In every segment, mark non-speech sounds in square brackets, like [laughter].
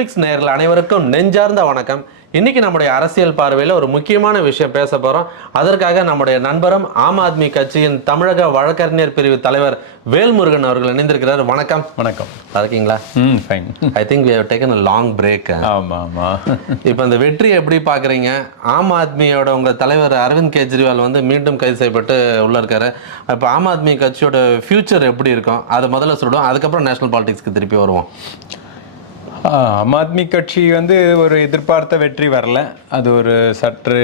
குரூபிக்ஸ் நேயர்கள் அனைவருக்கும் நெஞ்சார்ந்த வணக்கம். இன்னைக்கு நம்முடைய அரசியல் பார்வையில் ஒரு முக்கியமான விஷயம் பேச போறோம். அதற்காக நம்முடைய நண்பரும் ஆம் ஆத்மி கட்சியின் தமிழக வழக்கறிஞர் பிரிவு தலைவர் வேல்முருகன் அவர்கள் இணைந்திருக்கிறார். வணக்கம். வணக்கம். இருக்கீங்களா ம் fine I think we have taken a long break ஆமாம். ஆமாம் இப்போ இந்த வெற்றியை எப்படி பார்க்குறீங்க ஆம் ஆத்மியோட உங்கள் தலைவர் அரவிந்த் கெஜ்ரிவால் வந்து மீண்டும் கைது செய்யப்பட்டு உள்ள இருக்காரு. இப்போ ஆம் ஆத்மி கட்சியோட ஃபியூச்சர் எப்படி இருக்கும்? அதை முதல்ல சொல்லிடுவோம் அதுக்கப்புறம் நேஷனல் பாலிடிக்ஸ்க்கு திருப்பி வருவோம். ஆம் ஆத்மி கட்சி வந்து ஒரு எதிர்பார்த்த வெற்றி வரல. அது ஒரு சற்று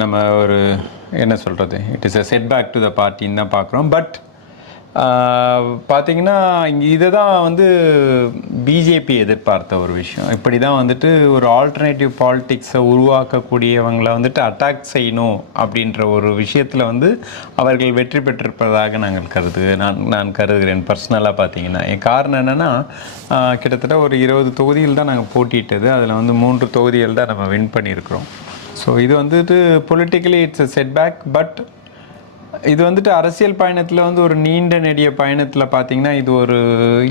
நம்ம ஒரு என்ன சொல்கிறது it is a setback to the பார்ட்டின்னு தான் பார்க்குறோம். பட் பார்த்தீங்கன்னா இங்கே இதை தான் வந்து பிஜேபி எதிர்பார்த்த ஒரு விஷயம். இப்படி தான் வந்துட்டு ஒரு ஆல்டர்னேட்டிவ் பாலிடிக்ஸை உருவாக்கக்கூடியவங்களை வந்துட்டு அட்டாக் செய்யணும் அப்படின்ற ஒரு விஷயத்தில் வந்து அவர்கள் வெற்றி பெற்றிருப்பதாக நாங்கள் கருது நான் நான் கருதுகிறேன் பர்சனலாக பார்த்தீங்கன்னா என் காரணம் என்னென்னா கிட்டத்தட்ட ஒரு இருபது தொகுதியில் தான் நாங்கள் போட்டிட்டது அதில் வந்து மூன்று தொகுதிகள் தான் நம்ம வின் பண்ணியிருக்கிறோம். ஸோ இது வந்துட்டு politically it's a setback but இது வந்துட்டு அரசியல் பயணத்தில் வந்து ஒரு நீண்ட நெடிய பயணத்தில் பார்த்தீங்கன்னா இது ஒரு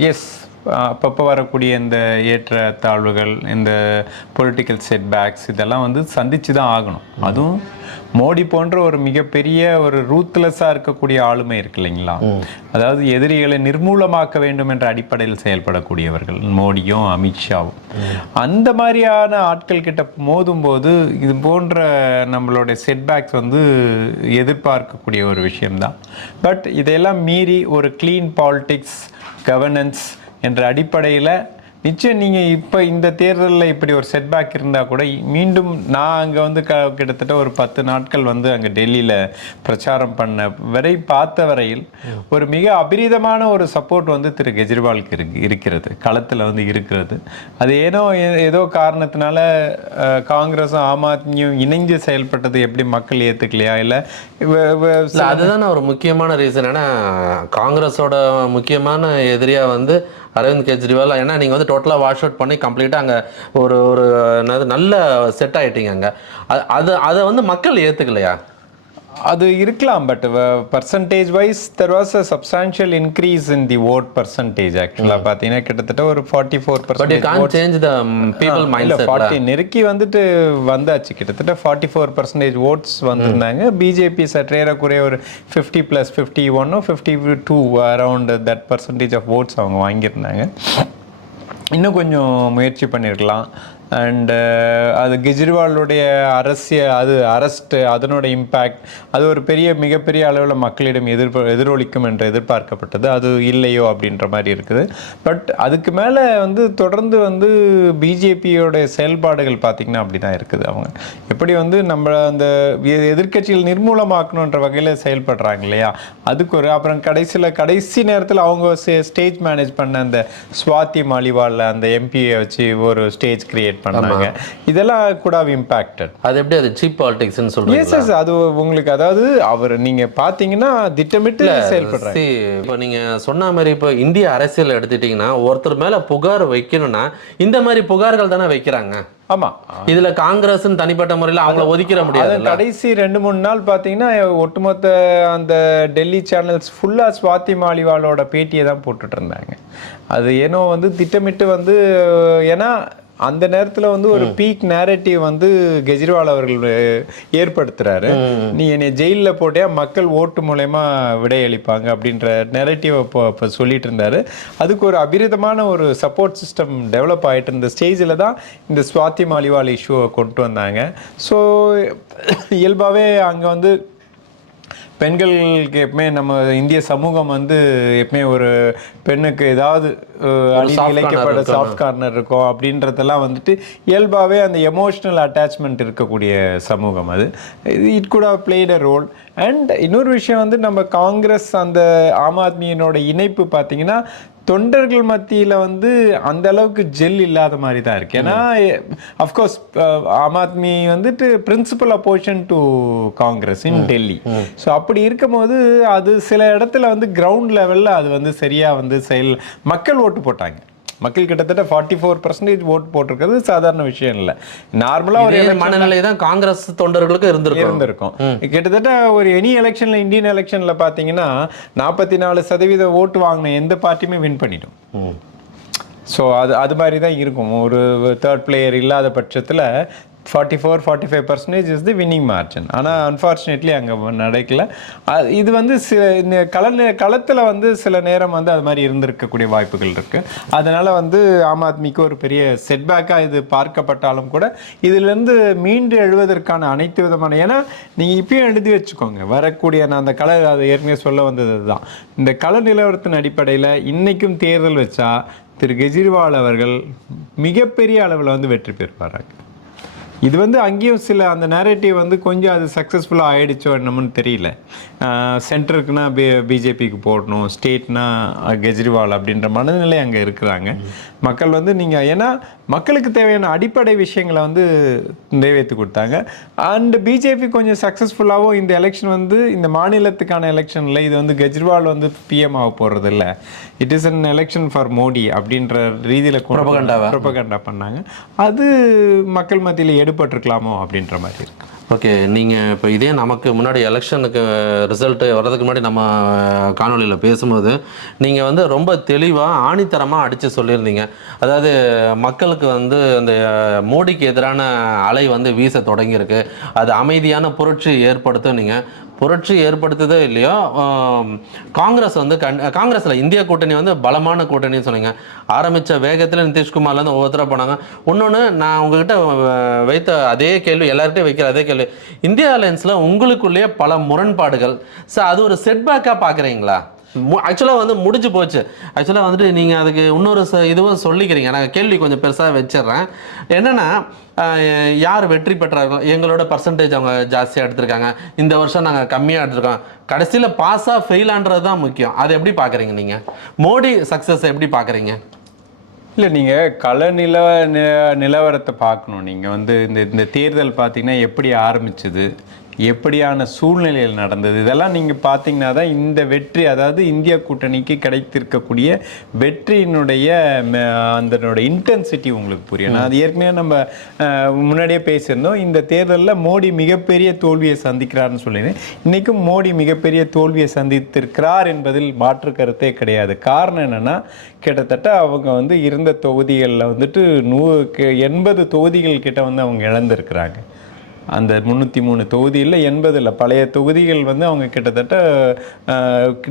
எஸ் அப்பப்போ வரக்கூடிய இந்த ஏற்ற தாழ்வுகள் இந்த பொலிட்டிக்கல் செட்பேக்ஸ் இதெல்லாம் வந்து சந்திச்சு தான் ஆகணும் அதுவும் மோடி போன்ற ஒரு மிகப்பெரிய ஒரு ரூத்லெஸ்ஸாக இருக்கக்கூடிய ஆளுமை இருக்கு இல்லைங்களா? அதாவது எதிரிகளை நிர்மூலமாக்க வேண்டும் என்ற அடிப்படையில் செயல்படக்கூடியவர்கள் மோடியும் அமித்ஷாவும் அந்த மாதிரியான ஆட்கள் கிட்ட மோதும் போது இது போன்ற நம்மளுடைய செட்பேக்ஸ் வந்து எதிர்பார்க்கக்கூடிய ஒரு விஷயம்தான். பட் இதையெல்லாம் மீறி ஒரு க்ளீன் பாலிடிக்ஸ் கவர்னன்ஸ் என்ற அடிப்படையில் நிச்சயம் நீங்கள் இப்போ இந்த தேர்தலில் இப்படி ஒரு செட்பேக் இருந்தால் கூட மீண்டும் நான் அங்கே வந்து க கிட்டத்தட்ட ஒரு பத்து நாட்கள் வந்து அங்கே டெல்லியில் பிரச்சாரம் பண்ண வரை பார்த்த வரையில் ஒரு மிக அபரிதமான ஒரு சப்போர்ட் வந்து திரு கெஜ்ரிவாலுக்கு இருக்கு இருக்கிறது களத்தில் வந்து இருக்கிறது. அது ஏனோ ஏ- ஏதோ காரணத்தினால காங்கிரஸும் ஆம் ஆத்மியும் இணைஞ்சு செயல்பட்டது எப்படி மக்கள் ஏற்றுக்கலையா இல்லை அதுதான் ஒரு முக்கியமான ரீசன் ஏன்னா காங்கிரஸோட முக்கியமான எதிரியாக வந்து அரவிந்த் கெஜ்ரிவால். ஏன்னா நீங்கள் வந்து டோட்டலாக வாஷ் அவுட் பண்ணி கம்ப்ளீட்டாக அங்கே ஒரு ஒரு என்னது நல்ல செட் ஆகிட்டீங்க அங்கே. அது அது அதை வந்து மக்கள் ஏற்றுக்கலையா அது இருக்கலாம் but percentage wise there was a substantial increase in the vote percentage ஆக்சுவலாக பார்த்தீங்கன்னா கிட்டத்தட்ட ஒரு ஃபார்ட்டி ஃபோர் செட் ஃபார்ட்டி நெருக்கி வந்துட்டு வந்தாச்சு. கிட்டத்தட்ட ஃபார்ட்டி ஃபோர் பர்சன்டேஜ் ஓட்ஸ் வந்திருந்தாங்க பிஜேபி சற்றேறக்குறைய ஒரு ஃபிஃப்டி ப்ளஸ் ஃபிஃப்டி ஒன்னோ fifty two around that percentage of votes அவங்க வாங்கியிருந்தாங்க. இன்னும் கொஞ்சம் முயற்சி பண்ணியிருக்கலாம் அண்டு uh, அது கெஜ்ரிவாலுடைய அரசியல் அது அரஸ்ட்டு அதனோட இம்பேக்ட் அது ஒரு பெரிய மிகப்பெரிய அளவில் மக்களிடம் எதிர்ப்பு எதிரொலிக்கும் என்று எதிர்பார்க்கப்பட்டது. அது இல்லையோ அப்படின்ற மாதிரி இருக்குது. பட் அதுக்கு மேலே வந்து தொடர்ந்து வந்து பிஜேபியோட செயல்பாடுகள் பார்த்திங்கன்னா அப்படி தான் இருக்குது அவங்க. எப்படி வந்து நம்ம அந்த எ- எதிர்க்கட்சிகள் நிர்மூலமாக்கணுன்ற வகையில் செயல்படுறாங்க இல்லையா? அதுக்கு ஒரு அப்புறம் கடைசியில் கடைசி நேரத்தில் அவங்க ஸ்டேஜ் மேனேஜ் பண்ண அந்த சுவாத்தி மாலிவாலில் அந்த எம்பியை வச்சு ஒரு ஸ்டேஜ் கிரியேட் பண்ணாங்க. இதெல்லாம் கூட இம்பேக்டட் அது எப்படி அது சீப் பாலிடிக்ஸ்னு சொல்றீங்க எஸ் எஸ் அது உங்களுக்கு அதாவது அவர் நீங்க பாத்தீங்கன்னா திட்டமிட்டு செயல்படுறாங்க இப்போ நீங்க சொன்ன மாதிரி இப்போ இந்திய அரசியல் எடுத்துட்டீங்கன்னா ஒருத்தர் மேல புகார் வைக்கணும்னா இந்த மாதிரி புகார்கள் தானே வைக்கிறாங்க? ஆமா. இதுல காங்கிரஸ் தனிப்பட்ட முறையில் அவங்கள ஒதுக்கிட முடியாது கடைசி ரெண்டு மூணு நாள் பார்த்தீங்கன்னா ஒட்டுமொத்த அந்த டெல்லி சேனல்ஸ் ஃபுல்லாக ஸ்வாதி மாலிவாலோட பேட்டியை தான் போட்டுட்டு இருந்தாங்க. அது ஏனோ வந்து திட்டமிட்டு வந்து ஏன்னா அந்த நேரத்தில் வந்து ஒரு பீக் நேரட்டிவ் வந்து கெஜ்ரிவால் அவர்கள் ஏற்படுத்துறாரு. நீ என்னை ஜெயிலில் போட்டியா மக்கள் ஓட்டு மூலயமா விடையளிப்பாங்க அப்படின்ற நெரட்டிவ் இப்போ இப்போ சொல்லிட்டு இருந்தாரு அதுக்கு ஒரு அபிரிதமான ஒரு சப்போர்ட் சிஸ்டம் டெவலப் ஆகிட்டு இருந்த ஸ்டேஜில் தான் இந்த ஸ்வாதி மாலிவால் இஷ்யூவை கொண்டு வந்தாங்க. ஸோ இயல்பாகவே அங்கே வந்து பெண்களுக்கு எப்பவுமே நம்ம இந்திய சமூகம் வந்து எப்பவுமே ஒரு பெண்ணுக்கு ஏதாவது இழைக்கப்பட. சாஃப்ட் கார்னர் இருக்கும் அப்படின்றதெல்லாம் வந்துட்டு இயல்பாகவே அந்த எமோஷ்னல் அட்டாச்மெண்ட் இருக்கக்கூடிய சமூகம் அது இட் கூட பிளேட் அ ரோல் அண்ட் இன்னொரு விஷயம் வந்து நம்ம காங்கிரஸ் அந்த ஆம் ஆத்மியினோட இணைப்பு பார்த்தீங்கன்னா தொண்டர்கள் மத்தியில் வந்து அந்த அளவுக்கு ஜெல் இல்லாத மாதிரி தான் இருக்கு. ஏன்னா அஃப்கோர்ஸ் ஆம் ஆத்மி வந்துட்டு principal opposition to Congress in Delhi so அப்படி இருக்கும்போது அது சில இடத்துல வந்து கிரவுண்ட் லெவலில் அது வந்து சரியாக வந்து செயல் மக்கள் ஓட்டு போட்டாங்க. மக்கள் கிட்டத்தட்ட ஃபார்ட்டி ஃபோர் பர்சன்டேஜ் ஓட்டு போட்டிருக்கிறது சாதாரண விஷயம் இல்லை. நார்மலாக ஒரு மனநிலை தான் காங்கிரஸ் தொண்டர்களுக்கு இருந்திருக்கும். இருந்திருக்கும். கிட்டத்தட்ட ஒரு எனி எலெக்ஷன்ல இந்தியன் எலெக்ஷன்ல பாத்தீங்கன்னா நாற்பத்தி நாலு சதவீத ஓட்டு வாங்கின எந்த பார்ட்டியுமே வின் பண்ணிடும். ஸோ அது அது மாதிரி தான் இருக்கும். ஒரு தேர்ட் பிளேயர் இல்லாத பட்சத்தில் forty four forty five percentage is the winning margin ஆனால் அன்ஃபார்ச்சுனேட்லி அங்கே நடக்கல. அது இது வந்து சில இந்த கள களத்தில் வந்து சில நேரம் வந்து அது மாதிரி இருந்திருக்கக்கூடிய வாய்ப்புகள் இருக்குது அதனால் வந்து ஆம் ஆத்மிக்கு ஒரு பெரிய செட்பேக்காக இது பார்க்கப்பட்டாலும் கூட இதிலிருந்து மீண்டு எழுவதற்கான அனைத்து விதமான ஏன்னா நீங்கள் இப்பயும் எழுதி வச்சுக்கோங்க. வரக்கூடிய நான் அந்த கலை அது ஏற்கனவே சொல்ல வந்தது தான் இந்த கள நிலவரத்தின் அடிப்படையில் இன்றைக்கும் தேர்தல் வச்சா திரு கெஜ்ரிவால் அவர்கள் மிகப்பெரிய அளவில் வந்து வெற்றி பெறுவாராங்க இது வந்து அங்கேயும் சில அந்த நேரேட்டிவ் வந்து கொஞ்சம் அது சக்ஸஸ்ஃபுல்லாக ஆகிடுச்சோ என்னமோன்னு தெரியல. சென்டருக்குனா பி பிஜேபிக்கு போடணும் ஸ்டேட்னா கெஜ்ரிவால் அப்படின்ற மனநிலை அங்கே இருக்கிறாங்க. மக்கள் வந்து நீங்கள் ஏன்னா மக்களுக்கு தேவையான அடிப்படை விஷயங்களை வந்து நிறைவேற்றி கொடுத்தாங்க. அண்ட் பிஜேபி கொஞ்சம் சக்ஸஸ்ஃபுல்லாகவும் இந்த எலெக்ஷன் வந்து இந்த மாநிலத்துக்கான எலெக்ஷனில் இது வந்து கெஜ்ரிவால் வந்து பிஎம் ஆக போகிறது இல்லை it is an election for Modi அப்படின்ற ரீதியில் Propaganda-வா? ப்ரொபகண்டா பண்ணாங்க. அது மக்கள் மத்தியில் எடுபட்டிருக்கலாமோ அப்படின்ற மாதிரி இருக்கு. ஓகே நீங்கள் இப்போ இதே நமக்கு முன்னாடி எலெக்ஷனுக்கு ரிசல்ட்டு வர்றதுக்கு முன்னாடி நம்ம காணொலியில் பேசும்போது நீங்கள் வந்து ரொம்ப தெளிவாக ஆணித்தரமாக அடித்து சொல்லியிருந்தீங்க. அதாவது மக்களுக்கு வந்து அந்த மோடிக்கு எதிரான அலை வந்து வீச தொடங்கியிருக்கு. அது அமைதியான புரட்சி ஏற்படுத்தும் நீங்கள் புரட்சி ஏற்படுத்துதோ இல்லையோ காங்கிரஸ் வந்து கண் காங்கிரஸில் இந்திய கூட்டணி வந்து பலமான கூட்டணின்னு சொன்னீங்க. ஆரம்பித்த வேகத்தில் நிதிஷ்குமார்லேருந்து ஒவ்வொருத்தராக போனாங்க. இன்னொன்று நான் உங்ககிட்ட வைத்த அதே கேள்வி எல்லார்கிட்டையும் வைக்கிற அதே கேள்வி. இந்தியா அலையன்ஸில் உங்களுக்குள்ளேயே பல முரண்பாடுகள். ஸோ அது ஒரு செட்பேக்காக பார்க்குறீங்களா ஆக்சுவலாக வந்து முடிஞ்சு போச்சு. ஆக்சுவலாக வந்துட்டு நீங்கள் அதுக்கு இன்னொரு ச இதுவும் சொல்லிக்கிறீங்க. நான் கேள்வி கொஞ்சம் பெருசாக வச்சிடுறேன். என்னென்னா யார் வெற்றி பெற்றார்கள் எங்களோட பர்சன்டேஜ் அவங்க ஜாஸ்தியாக எடுத்திருக்காங்க. இந்த வருஷம் நாங்கள் கம்மியாக எடுத்திருக்கோம். கடைசியில் பாஸாக ஃபெயிலான்றது தான் முக்கியம். அதை எப்படி பார்க்குறீங்க நீங்கள் மோடி சக்ஸஸை எப்படி பார்க்குறீங்க? இல்லை நீங்கள் கல நில நிலவரத்தை பார்க்கணும். நீங்கள் வந்து இந்த இந்த தேர்தல் பார்த்தீங்கன்னா எப்படி ஆரம்பிச்சது? எப்படியான சூழ்நிலையில் நடந்தது? இதெல்லாம் நீங்கள் பார்த்தீங்கன்னா தான் இந்த வெற்றி அதாவது இந்திய கூட்டணிக்கு கிடைத்திருக்கக்கூடிய வெற்றியினுடைய ம- அதனோட இன்டென்சிட்டி உங்களுக்கு புரியும். நான் அது ஏற்கனவே நம்ம முன்னாடியே பேசியிருந்தோம். இந்த தேர்தலில் மோடி மிகப்பெரிய தோல்வியை சந்திக்கிறார்னு சொல்லினேன். இன்றைக்கும் மோடி மிகப்பெரிய தோல்வியை சந்தித்திருக்கிறார் என்பதில் மாற்று கருத்தே கிடையாது. காரணம் என்னென்னா கிட்டத்தட்ட அவங்க வந்து இருந்த தொகுதிகளில் வந்துட்டு நூ எண்பது தொகுதிகள் கிட்ட வந்து அவங்க இழந்திருக்கிறாங்க. அந்த முந்நூற்றி மூணு தொகுதியில் எண்பதில் பழைய தொகுதிகள் வந்து அவங்க கிட்டத்தட்ட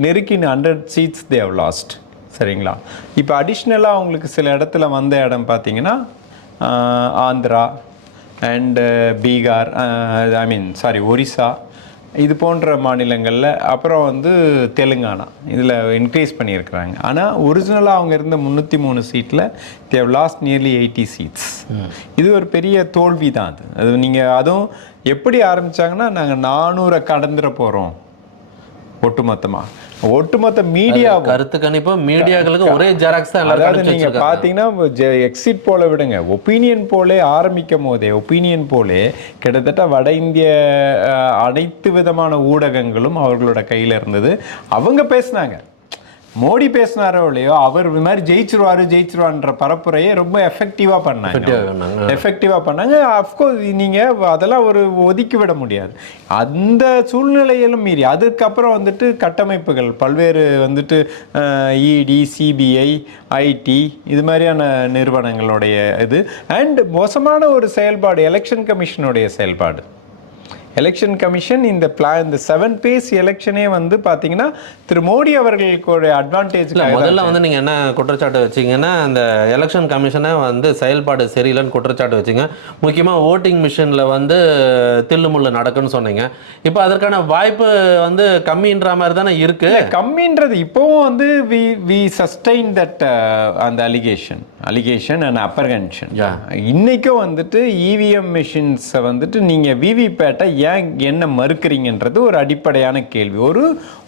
நெருக்கின் ஹண்ட்ரட் சீட்ஸ் தேவ் லாஸ்ட் சரிங்களா? இப்போ அடிஷ்னலாக அவங்களுக்கு சில இடத்துல வந்த இடம் பார்த்தீங்கன்னா Andhra and Bihar I mean sorry Orissa. இது போன்ற மாநிலங்களில் அப்புறம் வந்து தெலுங்கானா. இதில் இன்க்ரீஸ் பண்ணியிருக்கிறாங்க. ஆனால் ஒரிஜினலாக அவங்க இருந்த முந்நூற்றி மூணு சீட்டில் they lost nearly eighty seats இது ஒரு பெரிய தோல்வி தான் அது. அது நீங்கள் அதுவும் எப்படி ஆரம்பிச்சாங்கன்னா நாங்கள் நானூறை கடந்துட போகிறோம் ஒட்டுமொத்தமாக ஒட்டுமொத்த மீடியா கருத்து கணிப்பு மீடியாக்களுக்கு ஒரே ஜெராக்ஸ் தான் அதாவது நீங்க. பாத்தீங்கன்னா எக்ஸிட் போல விடுங்க. ஒப்பீனியன் போலே ஆரம்பிக்கும் போதே ஒப்பீனியன் போலே கிட்டத்தட்ட வட இந்திய அனைத்து விதமான ஊடகங்களும் அவர்களோட கையில இருந்தது. அவங்க பேசுனாங்க. மோடி பேசினாரோ இல்லையோ அவர் இது மாதிரி ஜெயிச்சிருவாரு ஜெயிச்சிருவான்ற பரப்புரையை ரொம்ப எஃபெக்டிவா பண்ணாங்க. Effective-ஆ பண்ணாங்க. எஃபெக்டிவாக பண்ணாங்க. அஃப்கோர்ஸ் நீங்கள் அதெல்லாம் ஒரு ஒதுக்கி விட முடியாது. அந்த சூழ்நிலையிலும் மீறி அதுக்கப்புறம் வந்துட்டு கட்டமைப்புகள் பல்வேறு வந்துட்டு இடி சிபிஐ ஐடி இது மாதிரியான நிறுவனங்களுடைய இது. அண்ட் மோசமான ஒரு செயல்பாடு எலெக்ஷன் கமிஷனுடைய செயல்பாடு. எலெக்ஷன் கமிஷன் இந்த பிளா இந்த செவன் பேஸ் எலெக்ஷனே வந்து பார்த்தீங்கன்னா திரு மோடி அவர்களுக்கு அட்வான்டேஜ் முதல்ல வந்து நீங்க என்ன குற்றச்சாட்டு வச்சீங்கன்னா அந்த எலெக்ஷன் கமிஷனை வந்து செயல்பாடு சரியில்லைன்னு குற்றச்சாட்டு வச்சீங்க. முக்கியமா ஓட்டிங் மிஷின்ல வந்து தில்லுமுள்ளு நடக்குன்னு சொன்னீங்க. இப்போ அதற்கான வாய்ப்பு வந்து கம்மின்ற மாதிரி தானே இருக்கு. இல்ல கம்மின்றது இப்போவும் வந்து வி வி சஸ்டைன் தட் அந்த allegation allegation and apprehension Yeah. இன்னைக்கும் வந்துட்டு இவிஎம் மிஷின்ஸை வந்துட்டு நீங்கள் விவிபேட்டை ஏன் என்ன மறுக்கிறீங்கன்றது ஒரு அடிப்படையான கேள்வி ஒரு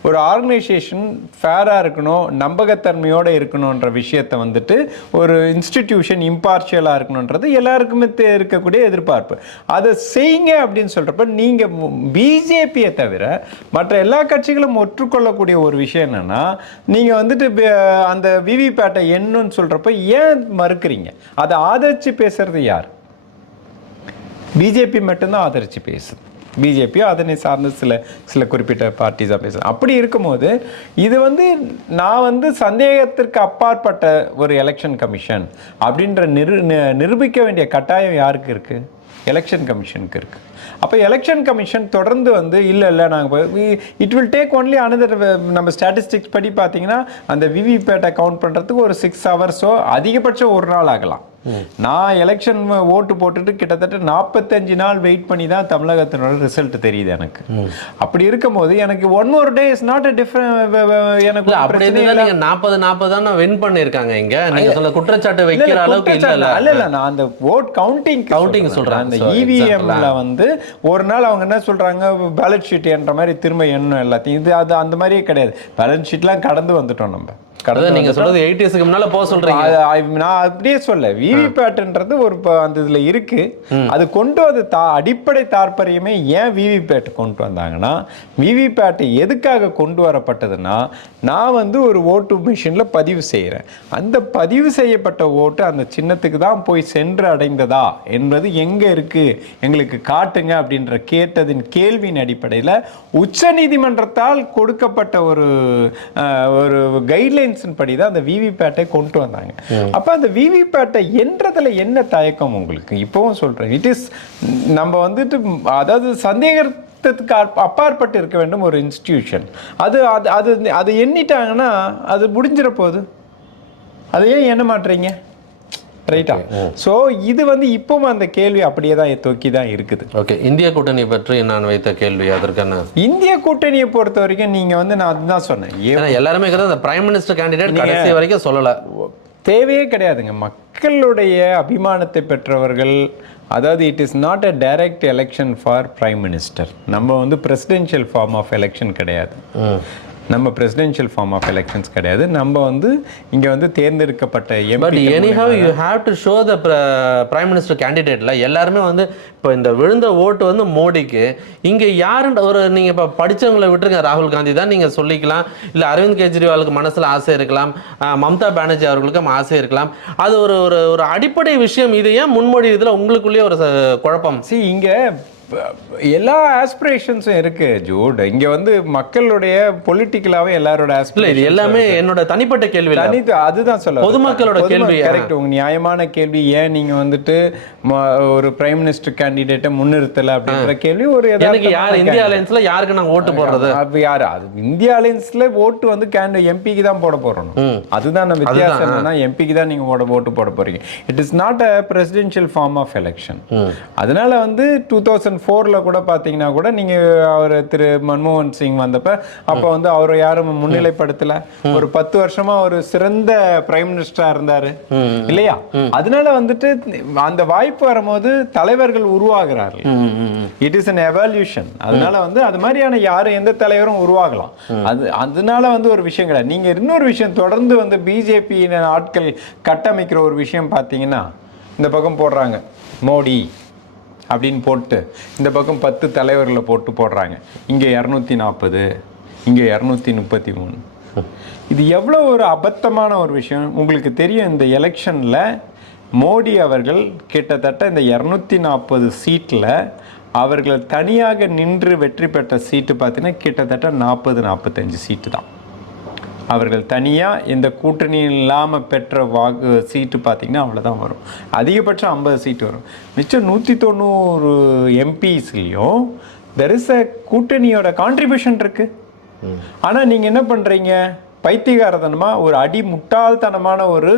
ஒரு ஆர்கனைசேஷன் ஃபேராக இருக்கணும் நம்பகத்தன்மையோடு இருக்கணுன்ற விஷயத்தை வந்துட்டு ஒரு இன்ஸ்டிடியூஷன் இம்பார்ஷியலாக இருக்கணுன்றது எல்லாருக்குமே இருக்கக்கூடிய எதிர்பார்ப்பு. அதை செய்யுங்க அப்படின்னு சொல்கிறப்ப நீங்கள் பிஜேபியை தவிர மற்ற எல்லா கட்சிகளும் ஒற்றுக்கொள்ளக்கூடிய ஒரு விஷயம் என்னென்னா நீங்கள் வந்துட்டு அந்த விவிபேட்டை என்னன்னு சொல்கிறப்ப ஏன் மறுக்கிறீங்க? அதை ஆதரித்து பேசுகிறது யார்? பிஜேபி மட்டும்தான் ஆதரித்து பேசுது. பிஜேபியோ அதனை சார்ந்த சில சில குறிப்பிட்ட பார்ட்டிஸாக பேசுகிறேன் அப்படி இருக்கும்போது இது வந்து நான் வந்து சந்தேகத்திற்கு அப்பாற்பட்ட ஒரு எலெக்ஷன் கமிஷன் அப்படின்ற நிரு நிரூபிக்க வேண்டிய கட்டாயம் யாருக்கு இருக்குது எலெக்ஷன் கமிஷனுக்கு இருக்குது அப்போ எலெக்ஷன் கமிஷன் தொடர்ந்து வந்து இல்லை இல்லை நாங்கள் it will take only another நம்ம ஸ்டாட்டிஸ்டிக்ஸ் படி பார்த்தீங்கன்னா அந்த விவிபேட்டை கவுண்ட் பண்ணுறதுக்கு ஒரு சிக்ஸ் ஹவர்ஸோ அதிகபட்சம் ஒரு நாள் ஆகலாம். நான் எலெக்ஷன் ஓட்டு போட்டுட்டு கிட்டத்தட்ட நாற்பத்தஞ்சு நாள் வெயிட் பண்ணி தான் தமிழகத்தினோட ரிசல்ட் தெரியுது எனக்கு. அப்படி இருக்கும்போது எனக்கு one more day is not a different எனக்கு அப்படி நீங்க நாற்பது நாற்பது தானே வின் பண்ணிருக்காங்க இங்க. நீங்க சொல்ல குற்றச்சாட்டு வைக்கிற அளவுக்கு இல்ல இல்ல இல்ல. நான் அந்த ஓட் கவுண்டிங் Counting சொல்றேன். அந்த இவிஎம்ல example-ஆ. வந்து ஒரு நாள் அவங்க என்ன சொல்றாங்க பேலன்ஸ் ஷீட் என்ற மாதிரி திரும்ப எண்ணணும் எல்லாத்தையும். இது அது அந்த மாதிரியே கிடையாது. பேலன்ஸ் ஷீட்லாம் கடந்து வந்துட்டோம் நம்ம. கடந்து நீங்க சொல்றது எயிட்டிஸ்க்கு முன்னால போக சொல்றீங்க. நான் அப்படியே சொல்ல விவிபேட்ன்றது ஒரு அந்த இதுல இருக்கு. அது கொண்டு வந்து தா அடிப்படை தாற்பயமே ஏன் விவிபேட் கொண்டு வந்தாங்கன்னா விவிபேட் எதுக்காக கொண்டு வரப்பட்டதுன்னா நான் வந்து ஒரு ஓட்டு மிஷின்ல பதிவு செய்கிறேன் அந்த பதிவு செய்யப்பட்ட ஓட்டு அந்த சின்னத்துக்கு தான் போய் சென்று அடைந்ததா என்பது எங்க இருக்கு? எங்களுக்கு காட்டுங்க அப்படின்ற கேட்டதின் கேள்வியின் அடிப்படையில் உச்சநீதிமன்றத்தால் கொடுக்கப்பட்ட ஒரு ஒரு கைட்லைன்ஸின் படி தான் அந்த விவிபேட்டை கொண்டு வந்தாங்க. அப்போ அந்த விவிபேட்டை என்றதுல என்ன தயக்கம் உங்களுக்கு? இப்போவும் சொல்றேன். இட் இஸ் நம்ம வந்துட்டு அதாவது அப்- அப்பாற்பட்டு இருக்க வேண்டும் ஒரு இன்ஸ்டிடியூஷன் அது அது அது அது எண்ணிட்டாங்கன்னா அது முடிஞ்சிட போகுது அதை ஏன் எண்ண மாட்டீங்க ரைட்டா ஸோ இது வந்து இப்பவும் அந்த கேள்வி அப்படியே தான் தூக்கி தான் இருக்குது. ஓகே இந்திய கூட்டணி பற்றி நான் வைத்த கேள்வி அதற்கான இந்திய கூட்டணியை பொறுத்த வரைக்கும் நீங்க வந்து நான் அதுதான் சொன்னேன். ஏன்னா எல்லாருமே இருக்கிறது அந்த பிரைம் மினிஸ்டர் கேண்டிடேட் கடைசி வரைக்கும் சொல்லல. தேவையே கிடையாதுங்க. மக்களுடைய அபிமானத்தை பெற்றவர்கள் அதாவது it is not a direct election for prime minister நம்ம வந்து பிரசிடென்ஷியல் ஃபார்ம் ஆஃப் எலெக்ஷன் கிடையாது. நம்ம பிரசிடென்ஷியல் ஃபார்ம் ஆஃப் எலெக்ஷன்ஸ் கிடையாது. நம்ம வந்து இங்க வந்து தேர்ந்தெடுக்கப்பட்ட but MP anyhow you have to show the prime minister கேண்டிடேட்ல எல்லாருமே வந்து இப்போ இந்த விழுந்த ஓட்டு வந்து மோடிக்கு. இங்க யாருன்ற ஒரு நீங்க இப்போ படிச்சவங்களை விட்டுருங்க. ராகுல் காந்தி தான் நீங்க சொல்லிக்கலாம். இல்ல அரவிந்த் கெஜ்ரிவாலுக்கு மனசுல ஆசை இருக்கலாம். மம்தா பானர்ஜி அவர்களுக்கும் ஆசை இருக்கலாம். அது ஒரு ஒரு ஒரு அடிப்படை விஷயம். இது ஏன் முன்மொழி இதுல உங்களுக்குள்ளேயே ஒரு ச- குழப்பம்? சி இங்க எல்லா ஆஸ்பிரேஷன்ஸும் இருக்கு ஜூட். இங்க வந்து மக்களுடைய பொலிட்டிக்கலாவே எல்லாரோட ஆஸ்பிரேஷன் இது எல்லாமே என்னோட தனிப்பட்ட கேள்வி. தனித்து அதுதான் சொல்ல பொதுமக்களோட கேள்வி. கரெக்ட் உங்க நியாயமான கேள்வி ஏன் நீங்க வந்துட்டு ஒரு பிரைம் மினிஸ்டர் கேண்டிடேட்டை முன்னிறுத்தல அப்படின்ற கேள்வி ஒரு எனக்கு யார் இந்திய அலையன்ஸ்ல யாருக்கு நான் ஓட்டு போடுறது? அப்ப யாரு? அது இந்திய அலையன்ஸ்ல ஓட்டு வந்து கேண்ட் எம்பிக்கு தான் போட போறோம் அதுதான் வித்தியாசம் என்னன்னா எம்பிக்கு தான் நீங்க ஓட ஓட்டு போட போறீங்க. It is not a presidential form of election அதனால வந்து டூ தௌசண்ட் ஃபோர்ல கூட பாத்தீங்கன்னா கூட நீங்க அவர் திரு மன்மோகன் சிங் வந்தப்ப அப்ப வந்து அவரை யாரும் முன்னிலைப்படுத்தல. ஒரு பத்து வருஷமா ஒரு சிறந்த பிரைம் மினிஸ்டரா இருந்தாரு. இல்லையா? அதனால வந்துட்டு அந்த வாய்ப்பு வரும்போது தலைவர்கள் உருவாகிறார்கள். இட் இஸ் an எவால்யூஷன் அதனால வந்து அது மாதிரியான யாரும் எந்த தலைவரும் உருவாகலாம். அது அதனால வந்து ஒரு விஷயம் கிடையாது. நீங்க இன்னொரு விஷயம் தொடர்ந்து வந்து பிஜேபி ஆட்கள் கட்டமைக்கிற ஒரு விஷயம் பார்த்தீங்கன்னா இந்த பக்கம் போடுறாங்க. மோடி. அப்படின்னு போட்டு இந்த பக்கம் பத்து தலைவர்களை போட்டு போடுறாங்க. இங்கே இரநூத்தி நாற்பது இங்கே இரநூத்தி முப்பத்தி மூணு இது எவ்வளோ ஒரு அபத்தமான ஒரு விஷயம். உங்களுக்கு தெரியும் இந்த எலெக்ஷனில் மோடி அவர்கள் கிட்டத்தட்ட இந்த இரநூத்தி நாற்பது சீட்டில் அவர்கள் தனியாக நின்று வெற்றி பெற்ற சீட்டு பார்த்தீங்கன்னா கிட்டத்தட்ட நாற்பது நாற்பத்தஞ்சு சீட்டு தான். அவர்கள் தனியாக இந்த கூட்டணி இல்லாமல் பெற்ற வாக்கு சீட்டு பார்த்தீங்கன்னா அவ்வளோதான் வரும். அதிகபட்சம் ஐம்பது சீட்டு வரும். மிச்சம் நூற்றி தொண்ணூறு எம்பிஸ்லேயும் தெர் இஸ் அ கூட்டணியோட கான்ட்ரிபியூஷன் இருக்கு. ஆனால் நீங்கள் என்ன பண்ணுறீங்க பைத்தியகாரத்தனமாக ஒரு அடி முட்டாள்தனமான ஒரு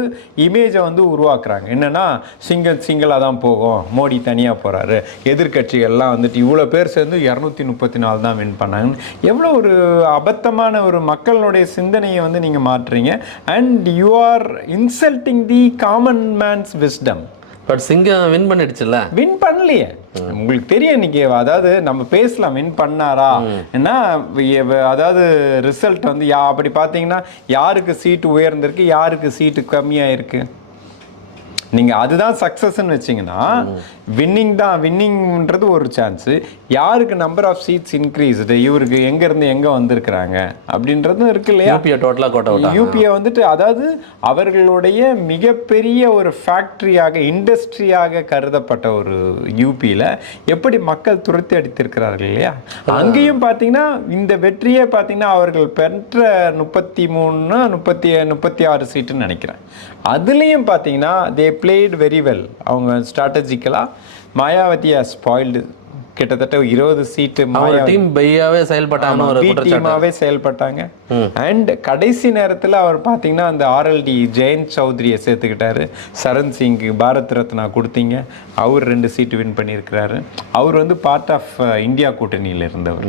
இமேஜை வந்து உருவாக்குறாங்க. என்னன்னா சிங்கிள் சிங்கிளாக தான் போகும். மோடி தனியாக போகிறாரு எதிர்க்கட்சிகள்லாம் வந்துட்டு இவ்வளோ பேர் சேர்ந்து இரநூத்தி முப்பத்தி நாலு தான் வின் பண்ணாங்கன்னு எவ்வளோ ஒரு அபத்தமான ஒரு மக்களுடைய சிந்தனையை வந்து நீங்கள் மாற்றுறீங்க. And you are insulting the common man's wisdom but சிங்கம் வின் பண்ணிடுச்சுல்ல? வின் பண்ணலையே. உங்களுக்கு தெரியும் இன்னைக்கு அதாவது நம்ம பேசலாம் வின் பண்ணாரா? ஏன்னா எ- அதாவது ரிசல்ட் வந்து யா அப்படி பார்த்தீங்கன்னா யாருக்கு சீட்டு உயர்ந்திருக்கு யாருக்கு சீட்டு கம்மியாக இருக்கு நீங்கள் அதுதான் சக்ஸஸ்ன்னு வச்சிங்கன்னா வின்னிங் தான் வின்னிங்ன்றது ஒரு சான்ஸு யாருக்கு நம்பர் ஆஃப் சீட்ஸ் இன்க்ரீஸ்டு இவருக்கு எங்கேருந்து எங்கே வந்திருக்கிறாங்க? அப்படின்றதும் இருக்கு இல்லையா? யூபியை டோட்டலாக கோட்டை யூபியை வந்துட்டு அதாவது அவர்களுடைய மிகப்பெரிய ஒரு ஃபேக்டரியாக இண்டஸ்ட்ரியாக கருதப்பட்ட ஒரு யூபியில் எப்படி மக்கள் துரத்தி அடித்திருக்கிறார்கள் இல்லையா? அங்கேயும் பார்த்தீங்கன்னா இந்த வெற்றியே பார்த்தீங்கன்னா அவர்கள் பெற்ற முப்பத்தி மூணு முப்பத்தி முப்பத்தி ஆறு சீட்டுன்னு நினைக்கிறேன். அதுலேயும் பார்த்தீங்கன்னா தே பிளேட் வெரி வெல் அவங்க ஸ்ட்ராட்டஜிக்கலாக மாயாவதியா ஸ்பாயில்டு கிட்டத்தட்ட இருபது சீட்டு டீம் பையாவே குற்றச்சாட்டு. டீமாவே செயல்பட்டாங்க. அண்ட் கடைசி நேரத்தில் அவர் பார்த்தீங்கன்னா அந்த ஆர்எல்டி ஜெயந்த் சௌத்ரியை சேர்த்துக்கிட்டாரு. சரண் சிங் பாரத் ரத்னா கொடுத்தீங்க. அவர் ரெண்டு சீட்டு வின் பண்ணியிருக்கிறாரு. அவர் வந்து பார்ட் ஆஃப் இந்தியா கூட்டணியில் இருந்தவர்.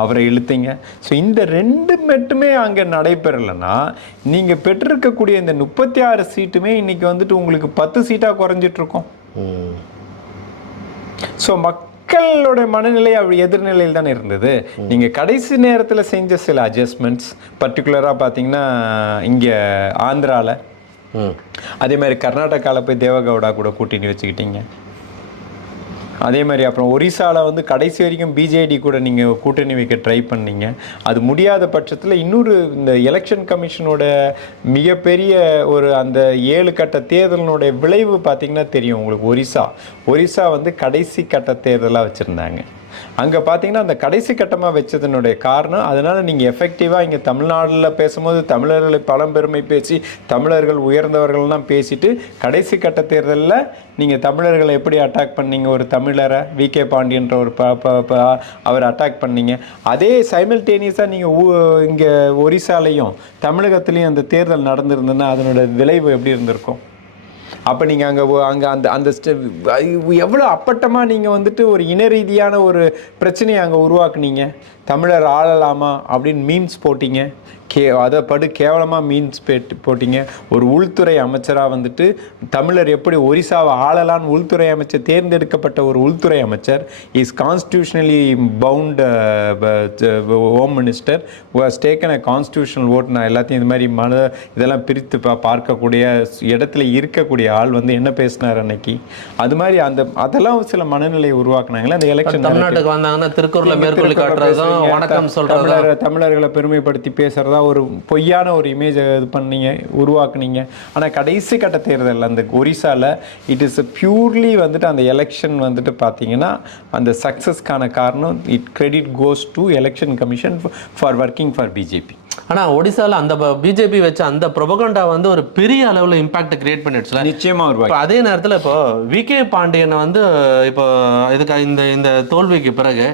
அவரை இழுத்தீங்க. ஸோ இந்த ரெண்டு மட்டுமே அங்கே நடைபெறலைன்னா நீங்கள் பெற்றிருக்கக்கூடிய இந்த முப்பத்தி ஆறு சீட்டுமே இன்னைக்கு வந்துட்டு உங்களுக்கு பத்து சீட்டாக குறைஞ்சிட்டு இருக்கோம் ம். ஸோ மக்களோட மனநிலை அப்படி எதிர்நிலையில் தானே இருந்தது. நீங்கள் கடைசி நேரத்தில் செஞ்ச சில அட்ஜஸ்ட்மெண்ட்ஸ் பர்டிகுலராக பார்த்தீங்கன்னா இங்கே ஆந்திராவில் அதே மாதிரி கர்நாடகாவில் போய் தேவகவுடா கூட கூட்டணி வச்சுக்கிட்டீங்க. அதே மாதிரி அப்புறம் ஒரிசாவில் வந்து கடைசி வரைக்கும் பிஜேடி கூட நீங்கள் கூட்டணி வைக்க ட்ரை பண்ணீங்க. அது முடியாத பட்சத்தில் இன்னொரு இந்த எலெக்ஷன் கமிஷனோட மிகப்பெரிய ஒரு அந்த ஏழு கட்ட தேர்தலினுடைய விளைவு பார்த்தீங்கன்னா தெரியும் உங்களுக்கு. ஒரிசா. ஒரிசா வந்து கடைசி கட்ட தேர்தலாக வச்சுருந்தாங்க. அங்கே பார்த்தீங்கன்னா அந்த கடைசி கட்டமாக வச்சதனுடைய காரணம் அதனால் நீங்கள் எஃபெக்டிவாக இங்கே தமிழ்நாட்டில் பேசும்போது தமிழர்களை பழம்பெருமை பேசி தமிழர்கள் உயர்ந்தவர்கள்லாம் பேசிட்டு கடைசி கட்ட தேர்தலில் நீங்கள் தமிழர்களை எப்படி அட்டாக் பண்ணீங்க? ஒரு தமிழரை வி கே பாண்டியன்ற ஒரு ப ப- ப- அவர் அட்டாக் பண்ணீங்க. அதே சைமில்டேனியஸாக நீங்கள் இங்கே ஒரிசாலையும் தமிழகத்துலேயும் அந்த தேர்தல் நடந்திருந்ததுன்னா அதனோட விளைவு எப்படி இருந்திருக்கும்? அப்போ நீங்கள் அங்கே அங்கே அந்த அந்த எவ்வளோ அப்பட்டமாக நீங்கள் வந்துட்டு ஒரு இன ரீதியான ஒரு பிரச்சனையை அங்கே உருவாக்குனீங்க? தமிழர் ஆளலாமா அப்படின்னு மீம்ஸ் போட்டீங்க. கே அதை படு கேவலமாக மீன்ஸ் பேட்டு போட்டீங்க. ஒரு உள்துறை அமைச்சராக வந்துட்டு தமிழர் எப்படி ஒரிசாவை ஆளலான்னு உள்துறை அமைச்சர் தேர்ந்தெடுக்கப்பட்ட ஒரு உள்துறை அமைச்சர் is constitutionally bound home minister was taken a constitutional oath நான் எல்லாத்தையும் இது மாதிரி மன இதெல்லாம் பிரித்து பா பார்க்கக்கூடிய இடத்துல இருக்கக்கூடிய ஆள் வந்து என்ன பேசினார் அன்னைக்கு? அது மாதிரி அந்த அதெல்லாம் சில மனநிலையை உருவாக்குனாங்களே அந்த எலெக்ஷன் தமிழ்நாட்டுக்கு வந்தாங்கன்னா திருக்குறளை மேற்கொள்ளி காட்டுறதும் வணக்கம் தமிழர் தமிழர்களை பெருமைப்படுத்தி பேசுறதா ஒரு பொய்யான ஒரு இமேஜை இது பண்ணீங்க உருவாக்குனீங்க. ஆனா கடைசி கட்ட தேர்தல் அந்த ஒரிசால இட் இஸ் பியூர்லி வந்துட்டு அந்த எலெக்ஷன் வந்துட்டு பார்த்தீங்கன்னா அந்த சக்ஸஸ்க்கான காரணம் it credit goes to election commission for working for BJP ஆனா ஒடிசால அந்த பிஜேபி வச்ச அந்த ப்ரொபகண்டா வந்து ஒரு பெரிய அளவுல இம்பாக்ட் கிரியேட் பண்ணிடுச்சுல. நிச்சயமா உருவாக்கி இப்போ அதே நேரத்துல இப்போ விகே பாண்டியனை வந்து இப்போ இதுக்கு இந்த இந்த தோல்விக்கு பிறகு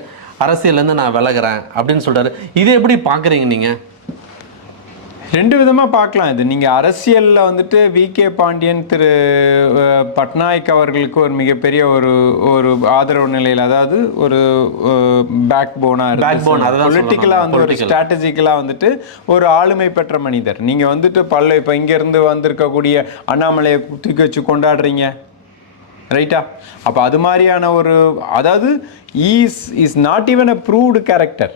அரசியல்ல இருந்து நான் விலகுறேன் அப்படின்னு சொல்றாரு. இதை எப்படி பாக்குறீங்க நீங்க? ரெண்டு விதமாக பார்க்கலாம் இது. நீங்கள் அரசியலில் வந்துட்டு வி. கே. பாண்டியன் திரு பட்நாயக் அவர்களுக்கு ஒரு மிகப்பெரிய ஒரு ஒரு ஆதரவு நிலையில் அதாவது ஒரு பேக் போனாக பொலிட்டிக்கலாக வந்து ஒரு. ஸ்ட்ராட்டஜிக்கலாக வந்துட்டு ஒரு ஆளுமை பெற்ற மனிதர். நீங்கள் வந்துட்டு பல்ல இப்போ இங்கேருந்து வந்திருக்கக்கூடிய அண்ணாமலையை தூக்கி வச்சு கொண்டாடுறீங்க. ரைட்டா அப்போ அது மாதிரியான ஒரு அதாவது is is not even a proved character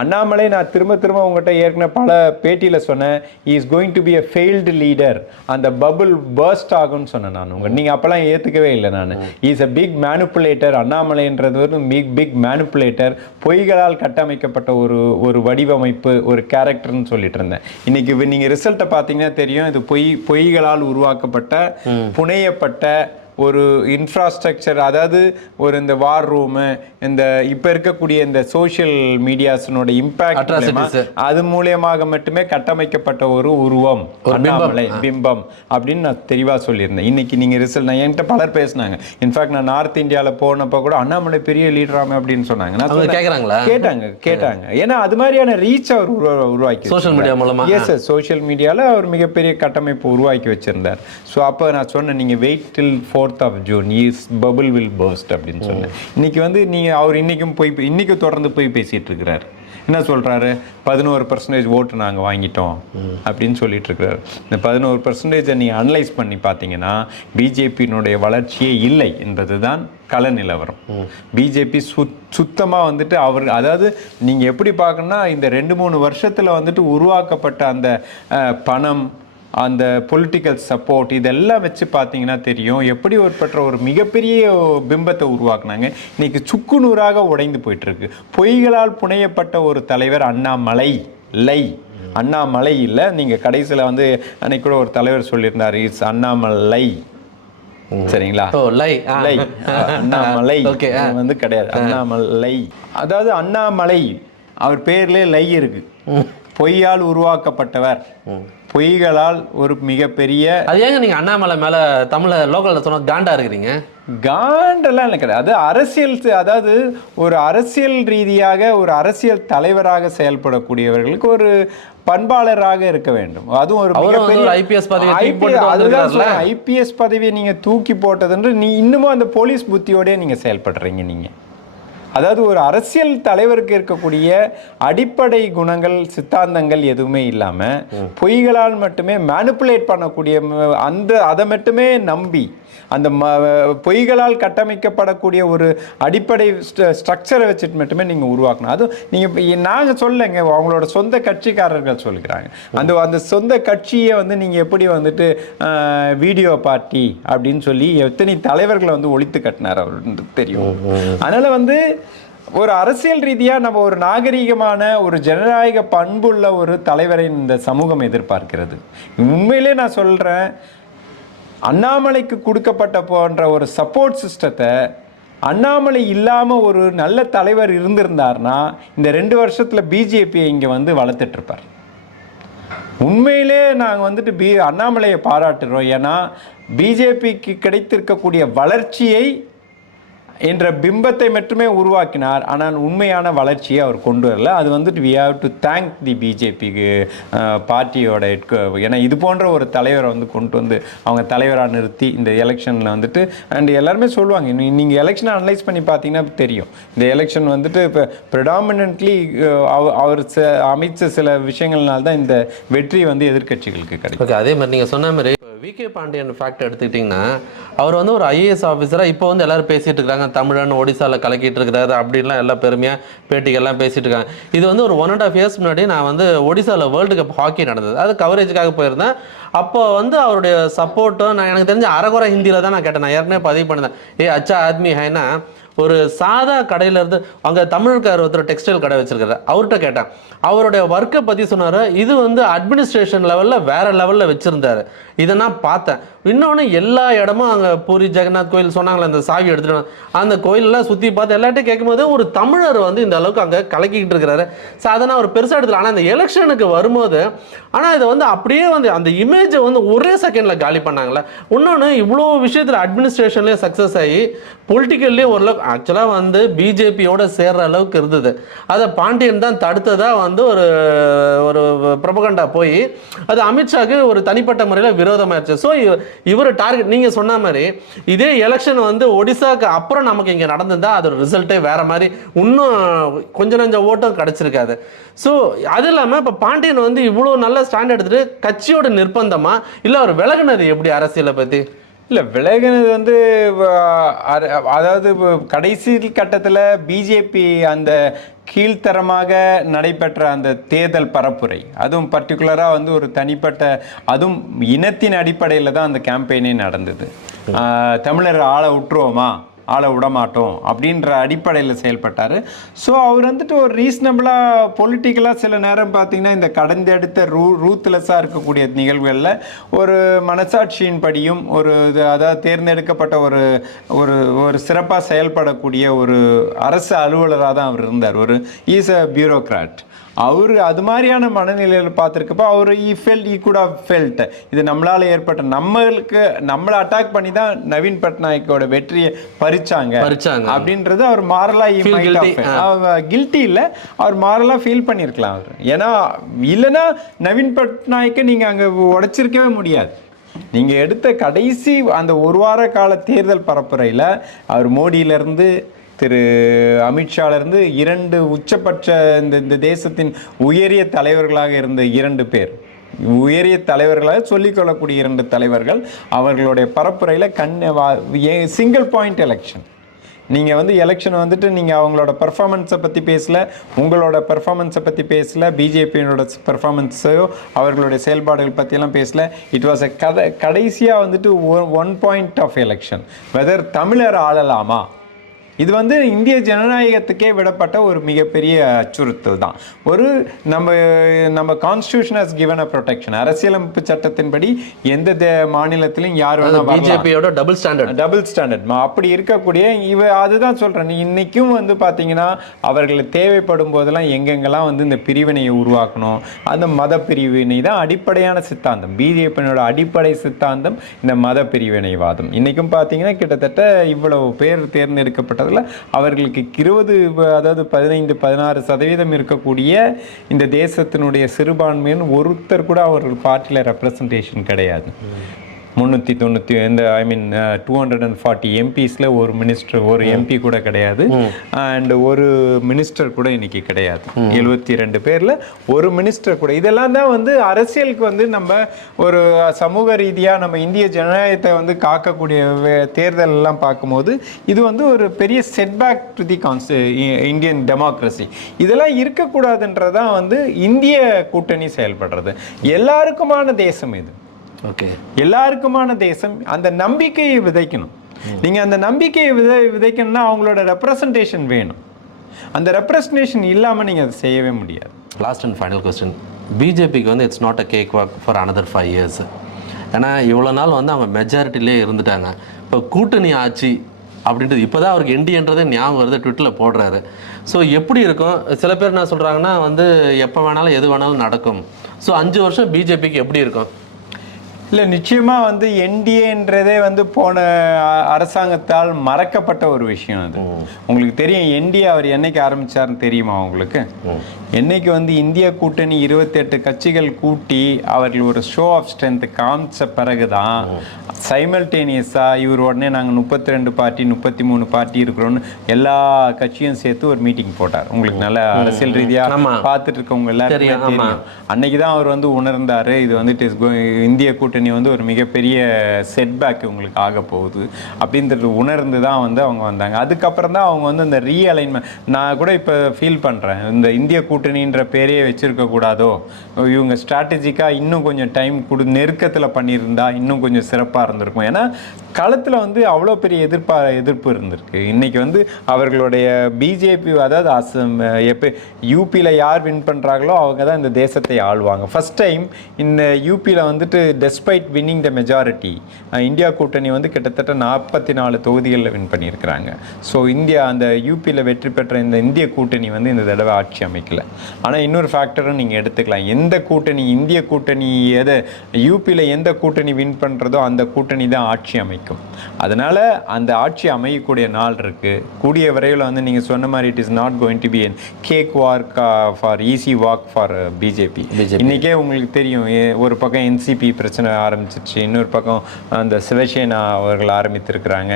Annamalai நான் திரும்ப திரும்ப உங்கள்கிட்ட ஏற்கனவே பல பேட்டியில் சொன்னேன். Is going to be a failed leader அந்த பபுள் பர்ஸ்ட் ஆகும்னு சொன்னேன் நான் உங்க நீங்கள் அப்போல்லாம் ஏற்றுக்கவே இல்லை நான். இஸ் அ பிக் மேனுப்புலேட்டர் அண்ணாமலைன்றது ஒரு பிக் பிக் மேனுப்புலேட்டர் பொய்களால் கட்டமைக்கப்பட்ட ஒரு ஒரு வடிவமைப்பு ஒரு கேரக்டர்னு சொல்லிட்டு இருந்தேன். இன்னைக்கு நீங்கள் ரிசல்ட்டை பார்த்தீங்கன்னா தெரியும். இது பொய் பொய்களால் உருவாக்கப்பட்ட புனையப்பட்ட ஒரு இன்ஃப்ராஸ்ட்ரக்சர் அதாவது ஒரு இந்த வார் ரூமு இந்த இப்போ இருக்கக்கூடிய இந்த சோஷியல் மீடியாஸினோட இம்பாக்ட். அது மூலியமாக மட்டுமே கட்டமைக்கப்பட்ட ஒரு உருவம் பிம்பம். அப்படின்னு நான் தெளிவாக சொல்லியிருந்தேன். இன்னைக்கு நீங்கள் ரிசல்ட் நான் என்கிட்ட பலர் பேசினாங்க. இன்ஃபேக்ட் நான் நார்த் இந்தியாவில் போனப்போ கூட அண்ணாமலை பெரிய லீடராமே அப்படின்னு சொன்னாங்க. நான் கேக்குறாங்களா? கேட்டாங்க கேட்டாங்க. ஏன்னா அது மாதிரியான ரீச் அவர் உருவா- உருவாக்கி Social media மூலமா? எஸ் சார் சோஷியல் மீடியாவில் அவர் மிகப்பெரிய கட்டமைப்பு உருவாக்கி வச்சிருந்தார். ஸோ அப்போ நான் சொன்னேன் நீங்கள் wait till fourth of June is bubble will burst அப்படின்னு சொன்னேன். இன்னைக்கு வந்து நீங்கள் அவர் இன்னைக்கும் போய் இன்னைக்கு தொடர்ந்து போய் பேசிட்டு இருக்கிறார். என்ன சொல்றாரு? பதினோரு பர்சன்டேஜ் ஓட்டு நாங்கள் வாங்கிட்டோம் அப்படின்னு சொல்லிட்டு இருக்கிறாரு. இந்த பதினோரு பர்சன்டேஜை நீங்கள் அனலைஸ் பண்ணி பார்த்தீங்கன்னா பிஜேபியினுடைய வளர்ச்சியே இல்லை என்பது தான் கள நிலவரம். பிஜேபி சுத் சுத்தமாக வந்துட்டு அவர் அதாவது நீங்கள் எப்படி பார்க்கணும்னா இந்த ரெண்டு மூணு வருஷத்தில் வந்துட்டு உருவாக்கப்பட்ட அந்த பணம் அந்த பொலிட்டிக்கல் சப்போர்ட் இதெல்லாம் வச்சு பார்த்தீங்கன்னா தெரியும் எப்படி ஒரு பெற்ற ஒரு மிகப்பெரிய பிம்பத்தை உருவாக்குனாங்க. இன்னைக்கு சுக்குநூறாக உடைந்து போயிட்டு இருக்கு பொய்களால் புனையப்பட்ட ஒரு தலைவர் அண்ணாமலை லை. அண்ணாமலை இல்லை நீங்கள் கடைசியில் வந்து அன்னைக்கு கூட ஒரு தலைவர் சொல்லியிருந்தார் இட்ஸ் அண்ணாமலை. சரிங்களா? லை. லை. அண்ணாமலை. [laughs] வந்து கிடையாது. அண்ணாமலை. அதாவது அண்ணாமலை அவர் பேர்லயே லை இருக்கு. பொய்யால் உருவாக்கப்பட்டவர். பொய்களால் ஒரு மிகப்பெரிய அது ஏங்க நீங்க அண்ணாமலை மேல தமிழ்ல லோக்கல்ல சொன்னா காண்டா இருக்கிறீங்க? காண்டெல்லாம் இல்லை. கிடையாது அது அரசியல் அதாவது ஒரு அரசியல் ரீதியாக ஒரு அரசியல் தலைவராக செயல்படக்கூடியவர்களுக்கு ஒரு பண்பாளராக இருக்க வேண்டும். அதுவும் ஒரு மிகப்பெரிய தூக்கி போட்டுட்டு வந்திருக்காருல்ல? ஐபிஎஸ் பதவியை நீங்க தூக்கி போட்டதுன்று நீ இன்னமும் அந்த போலீஸ் புத்தியோடய நீங்க செயல்படுறீங்க நீங்க. அதாவது ஒரு அரசியல் தலைவருக்கு இருக்கக்கூடிய அடிப்படை குணங்கள் சித்தாந்தங்கள் எதுவுமே இல்லாம பொய்களால் மட்டுமே மேனிப்புலேட் பண்ணக்கூடிய அந்த அதை மட்டுமே நம்பி அந்த ம பொய்களால் கட்டமைக்கப்படக்கூடிய ஒரு அடிப்படை ஸ்ட்ரக்சரை வச்சுட்டு மட்டுமே நீங்க உருவாக்கணும். அதுவும் நீங்க இப்ப நாங்க சொல்லலைங்க அவங்களோட சொந்த கட்சிக்காரர்கள் சொல்லிக்கிறாங்க. அந்த அந்த சொந்த கட்சியை வந்து நீங்க எப்படி வந்துட்டு வீடியோ பார்ட்டி அப்படின்னு சொல்லி எத்தனை தலைவர்களை வந்து ஒழித்து கட்டினார் அவர் தெரியும். அதனால வந்து ஒரு அரசியல் ரீதியா நம்ம ஒரு நாகரீகமான ஒரு ஜனநாயக பண்புள்ள ஒரு தலைவரை இந்த சமூகம் எதிர்பார்க்கிறது. உண்மையிலே நான் சொல்றேன் அண்ணாமலைக்கு கொடுக்கப்பட்ட போன்ற ஒரு சப்போர்ட் சிஸ்டத்தை அண்ணாமலை இல்லாமல் ஒரு நல்ல தலைவர் இருந்திருந்தார்னா இந்த ரெண்டு வருஷத்தில் பிஜேபியை இங்கே வந்து வளர்த்துட்ருப்பார் உண்மையிலே நாங்கள் வந்துட்டு பி அண்ணாமலையை பாராட்டுறோம். ஏன்னா பிஜேபிக்கு கிடைத்திருக்கக்கூடிய வளர்ச்சியை என்ற பிம்பத்தை மட்டுமே உருவாக்கினார். ஆனால் உண்மையான வளர்ச்சியை அவர் கொண்டு வரல. அது வந்துட்டு we have to thank the பிஜேபிக்கு பார்ட்டியோட ஏன்னா இது போன்ற ஒரு தலைவரை வந்து கொண்டு வந்து அவங்க தலைவராக நிறுத்தி இந்த எலெக்ஷனில் வந்துட்டு அண்ட் எல்லாருமே சொல்லுவாங்க நீங்கள் எலெக்ஷனை அனலைஸ் பண்ணி பார்த்தீங்கன்னா தெரியும். இந்த எலெக்ஷன் வந்துட்டு இப்போ ப்ரிடாமினன்ட்லி அவர் அமைச்ச சில விஷயங்கள்னால தான் இந்த வெற்றி வந்து எதிர்க்கட்சிகளுக்கு கிடைக்கும். அதே மாதிரி நீங்கள் சொன்ன மாதிரி விகே பாண்டியன் ஃபேக்ட் எடுத்துக்கிட்டிங்கன்னா அவர் வந்து ஒரு ஐஏஎஸ் ஆஃபீஸராக இப்போ வந்து எல்லாரும் பேசிகிட்டு இருக்காங்க. தமிழன் ஒடிசாவில் கலக்கிட்டு இருக்கிறாரு அப்படின்லாம் எல்லாம் பெருமையாக பேட்டிகள்லாம் பேசிகிட்டு இருக்காங்க. இது வந்து ஒரு ஒன் அண்ட் ஆஃப் இயர்ஸ் முன்னாடி நான் வந்து ஒடிசாவில் வேர்ல்டு கப் ஹாக்கி நடந்தது. அது கவரேஜுக்காக போயிருந்தேன். அப்போ வந்து அவருடைய சப்போர்ட்டும் நான் எனக்கு தெரிஞ்ச அரைகுறை ஹிந்தியில் தான் நான் கேட்டேன். நான் ஏற்கனவே பதிவு பண்ணிருந்தேன் ஏ அச்சா ஆத்மி ஹைனா ஒரு சாதா கடையில இருந்து அங்கே தமிழ்கார் ஒருத்தர் டெக்ஸ்டைல் கடை வச்சிருக்காரு. அவர்கிட்ட கேட்டேன். அவருடைய ஒர்க்கை பற்றி சொன்னார். இது வந்து அட்மினிஸ்ட்ரேஷன் லெவலில் வேற லெவலில் வச்சுருந்தாரு. இதை நான் பார்த்தேன். இன்னொன்று எல்லா இடமும் அங்கே பூரி ஜெகநாத் கோயில் சொன்னாங்களே அந்த சாவி எடுத்துட்டு அந்த கோயிலெலாம் சுற்றி பார்த்து எல்லாட்டையும் கேட்கும்போது ஒரு தமிழர் வந்து இந்த அளவுக்கு அங்கே கலக்கிக்கிட்டு இருக்கிறாரு. ஸோ அதை நான் ஒரு பெருசாக எடுத்துல ஆனால் இந்த எலெக்ஷனுக்கு வரும்போது ஆனால் இதை வந்து அப்படியே வந்து அந்த இமேஜை வந்து ஒரே செகண்டில் காலி பண்ணாங்களே இன்னொன்று இவ்வளோ விஷயத்தில் அட்மினிஸ்ட்ரேஷன்லேயே சக்ஸஸ் ஆகி பொலிட்டிக்கல்லே ஓரளவுக்கு ஆக்சுவலாக வந்து பிஜேபியோட சேர்ற அளவுக்கு இருந்தது. அதை பாண்டியன் தான் தடுத்ததாக வந்து ஒரு ஒரு பிரபகண்டா போய் அது அமித்ஷாக்கு ஒரு தனிப்பட்ட முறையில் விரோதமாயிருச்சு ஸோ இவர் டார்கெட் நீங்கள் சொன்ன மாதிரி இதே எலெக்ஷன் வந்து ஒடிசாக்கு அப்புறம் நமக்கு இங்கே நடந்திருந்தால் அதோட ரிசல்ட்டே வேற மாதிரி இன்னும் கொஞ்சம் கொஞ்சம் ஓட்டம் கிடச்சிருக்காது. ஸோ அது இல்லாமல் இப்போ பாண்டியன் வந்து இவ்வளோ நல்ல ஸ்டாண்ட் எடுத்துட்டு கட்சியோட நிர்பந்தமாக இல்லை அவர் விலகுனது எப்படி அரசியலை பற்றி இல்லை விலகினது வந்து அதாவது கடைசி கட்டத்தில் பிஜேபி அந்த கீழ்த்தரமாக நடைபெற்ற அந்த தேர்தல் பரப்புரை அதுவும் பர்டிகுலராக வந்து ஒரு தனிப்பட்ட அதுவும் இனத்தின் அடிப்படையில் தான் அந்த கேம்பெயினே நடந்தது. தமிழர் ஆளை விட்டுருவோமா ஆளை விடமாட்டோம் அப்படின்ற அடிப்படையில் செயல்பட்டார். ஸோ அவர் வந்துட்டு ஒரு ரீசனபிளாக பொலிட்டிக்கலாக சில நேரம் பார்த்தீங்கன்னா இந்த கடந்தெடுத்த ரூ ரூத்லெஸ்ஸாக இருக்கக்கூடிய நிகழ்வுகளில் ஒரு மனசாட்சியின் படியும் ஒரு இது அதாவது தேர்ந்தெடுக்கப்பட்ட ஒரு ஒரு ஒரு சிறப்பாக செயல்படக்கூடிய ஒரு அரசு அலுவலராக தான் அவர் இருந்தார். ஒரு ஈஸ் அ பியூரோக்ராட் அவர் அது மாதிரியான மனநிலையில் பார்த்துருக்கப்ப அவர் he felt he good of felt இது நம்மளால் ஏற்பட்ட நம்மளுக்கு நம்மளை அட்டாக் பண்ணி தான் நவீன் பட்நாயக்கோட வெற்றியை பறிச்சாங்க. அப்படின்றது அவர் மாரலா. கில்ட்டி இல்லை அவர் மாரலா ஃபீல் பண்ணியிருக்கலாம் அவர். ஏன்னா இல்லைன்னா நவீன் பட்நாயக்கை நீங்கள் அங்கே உடைச்சிருக்கவே முடியாது. நீங்கள் எடுத்த கடைசி அந்த ஒரு வார கால தேர்தல் பரப்புரையில் அவர் மோடியிலேருந்து திரு அமித்ஷாலேருந்து இரண்டு உச்சபட்ச இந்த இந்த தேசத்தின் உயரிய தலைவர்களாக இருந்த இரண்டு பேர். உயரிய தலைவர்களாக சொல்லிக்கொள்ளக்கூடிய இரண்டு தலைவர்கள் அவர்களுடைய பரப்புரையில் கண் சிங்கிள் பாயிண்ட் எலெக்ஷன் நீங்கள் வந்து எலெக்ஷன் வந்துட்டு நீங்கள் அவங்களோட பர்ஃபாமன்ஸை பற்றி பேசல உங்களோட பெர்ஃபார்மன்ஸை பற்றி பேசல பிஜேபியினோட பெர்ஃபார்மன்ஸையோ அவர்களுடைய செயல்பாடுகள் பற்றியெல்லாம் பேசல. இட் வாஸ் அ கதை கடைசியாக வந்துட்டு one point of election whether தமிழர் ஆளலாமா? இது வந்து இந்திய ஜனநாயகத்துக்கே விடப்பட்ட ஒரு மிகப்பெரிய அச்சுறுத்தல் தான். ஒரு நம்ம நம்ம constitution has given a protection அரசியலமைப்பு சட்டத்தின்படி எந்த மாநிலத்திலும் யார் வேணா. பிஜேபியோட டபுள் ஸ்டாண்டர்ட் டபுள் ஸ்டாண்டர்ட் அப்படி இருக்கக்கூடிய இவ அதுதான் சொல்றேன். நீ இன்னைக்கும் வந்து பாத்தீங்கன்னா அவர்களுக்கு தேவைப்படும் போதெல்லாம் எங்கெங்கெல்லாம் வந்து இந்த பிரிவினையை உருவாக்கணும் அந்த மத பிரிவினை தான் அடிப்படையான சித்தாந்தம். பிஜேபியினோட அடிப்படை சித்தாந்தம் இந்த மத பிரிவினைவாதம். இன்னைக்கும் பாத்தீங்கன்னா கிட்டத்தட்ட இவ்வளவு பேர் தேர்ந்தெடுக்கப்பட்டதுல அவர்களுக்கு இருபது அதாவது பதினைந்து பதினாறு சதவீதம் இருக்கக்கூடிய இந்த தேசத்தினுடைய சிறுபான்மையின் ஒருத்தர் கூட அவர்கள் பார்ட்டியில் ரெப்ரசன்டேஷன் கிடையாது. முந்நூற்றி தொண்ணூற்றி இந்த I mean two hundred and forty எம்பிஸில் ஒரு மினிஸ்டர் ஒரு எம்பி கூட கிடையாது. அண்ட் ஒரு மினிஸ்டர் கூட இன்னைக்கு கிடையாது. எழுபத்தி ரெண்டு பேரில் ஒரு மினிஸ்டர் கூட. இதெல்லாம் தான் வந்து அரசியலுக்கு வந்து நம்ம ஒரு சமூக ரீதியாக நம்ம இந்திய ஜனநாயகத்தை வந்து காக்கக்கூடிய தேர்தல் எல்லாம் பார்க்கும்போது இது வந்து ஒரு பெரிய செட்பேக் டு தி கான்ஸ் இந்தியன் டெமோக்ரஸி இதெல்லாம் இருக்கக்கூடாதுன்றதான் வந்து இந்திய கூட்டணி செயல்படுறது. எல்லாருக்குமான தேசம் இது. ஓகே. எல்லாருக்குமான தேசம் அந்த நம்பிக்கையை விதைக்கணும். நீங்க அந்த நம்பிக்கையை விதை விதைக்கணும்னா அவங்களோட ரெப்ரசன்டேஷன் வேணும். அந்த ரெப்ரசன்டேஷன் இல்லாம நீங்க அதை செய்யவே முடியாது. லாஸ்ட் அண்ட் ஃபைனல் கொஸ்டின் பிஜேபிக்கு வந்து it's not a cake walk for another five years ஏன்னா இவ்வளோ நாள் வந்து அவங்க மெஜாரிட்டிலே இருந்துட்டாங்க. இப்போ கூட்டணி ஆட்சி அப்படின்றது இப்போ தான் அவருக்கு என்டின்றதே ஞாபகம் வருது ட்விட்டரில் போடுறாரு. ஸோ எப்படி இருக்கும்? சில பேர் என்ன சொல்கிறாங்கன்னா வந்து எப்போ வேணாலும் எது வேணாலும் நடக்கும். ஸோ அஞ்சு வருஷம் பிஜேபிக்கு எப்படி இருக்கும்? இல்ல நிச்சயமா வந்து என்டிஏன்றதே வந்து போன அரசாங்கத்தால் மறக்கப்பட்ட ஒரு விஷயம் அது. உங்களுக்கு தெரியும் என்டிஏ அவர் என்னைக்கு ஆரம்பிச்சாருன்னு தெரியுமா உங்களுக்கு? என்னைக்கு வந்து இந்திய கூட்டணி 28 கட்சிகள் கூட்டி அவர்கள் ஒரு ஷோ ஆஃப் ஸ்ட்ரென்த் காமிச்ச பிறகுதான் சைமல்டேனியஸா இவர் உடனே நாங்க முப்பத்தி ரெண்டு பார்ட்டி முப்பத்தி மூணு பார்ட்டி இருக்கிறோம்னு எல்லா கட்சியும் சேர்த்து ஒரு மீட்டிங் போட்டார். உங்களுக்கு நல்ல அரசியல் ரீதியா ஆமா. பார்த்துட்டு இருக்கவங்க தெரியும். தெரியும். அன்னைக்கு தான் அவர் வந்து உணர்ந்தாரு இது வந்து it is going- இந்திய கூட்டணி வந்து ஒரு மிகப்பெரிய செட்பேக் உங்களுக்கு ஆக போகுது அப்படின்றது உணர்ந்து தான் வந்து அவங்க வந்தாங்க. அதுக்கப்புறம் தான் அவங்க வந்து அந்த ரீஅலைன்மெண்ட் நான் கூட இப்போ ஃபீல் பண்ணுறேன் இந்த இந்திய கூட்டணின்ற பேரையே வச்சுருக்க கூடாதோ? இவங்க ஸ்ட்ராட்டஜிக்காக இன்னும் கொஞ்சம் டைம் கொடு நெருக்கத்தில் பண்ணியிருந்தா இன்னும் கொஞ்சம் சிறப்பாக இருந்திருக்கும். ஏன்னா களத்தில் வந்து அவ்வளோ பெரிய எதிர்ப்பா எதிர்ப்பு இருந்திருக்கு. இன்றைக்கி வந்து அவர்களுடைய பிஜேபி அதாவது அசம் எப்போ யூபியில் யார் வின் பண்ணுறாங்களோ அவங்க தான் இந்த தேசத்தை ஆளுவாங்க. ஃபர்ஸ்ட் டைம் இந்த யூபியில் வந்துட்டு despite winning the majority India கூட்டணி வந்து கிட்டத்தட்ட நாற்பத்தி நாலு தொகுதிகளில் வின் பண்ணியிருக்கிறாங்க. ஸோ இந்தியா அந்த யூபியில் வெற்றி பெற்ற இந்த இந்திய கூட்டணி வந்து இந்த தடவை ஆட்சி அமைக்கலை. ஆனால் இன்னொரு ஃபேக்டரும் நீங்கள் எடுத்துக்கலாம். எந்த கூட்டணி இந்திய கூட்டணி எதை யூபியில் எந்த கூட்டணி வின் பண்ணுறதோ அந்த கூட்டணி தான் ஆட்சி அமைக்கும். அதனால அந்த ஆட்சி அமையக்கூடிய நாள் இருக்கு. கூடிய விரைவில் வந்து நீங்கள் சொன்ன மாதிரி it is not going to be an cake walk for easy walk for BJP BJP. இன்னைக்கே உங்களுக்கு தெரியும் ஒரு பக்கம் என்சிபி பிரச்சனை ஆரம்பிச்சிருச்சு இன்னொரு பக்கம் அந்த சிவசேனா அவர்கள் ஆரம்பித்திருக்கிறாங்க.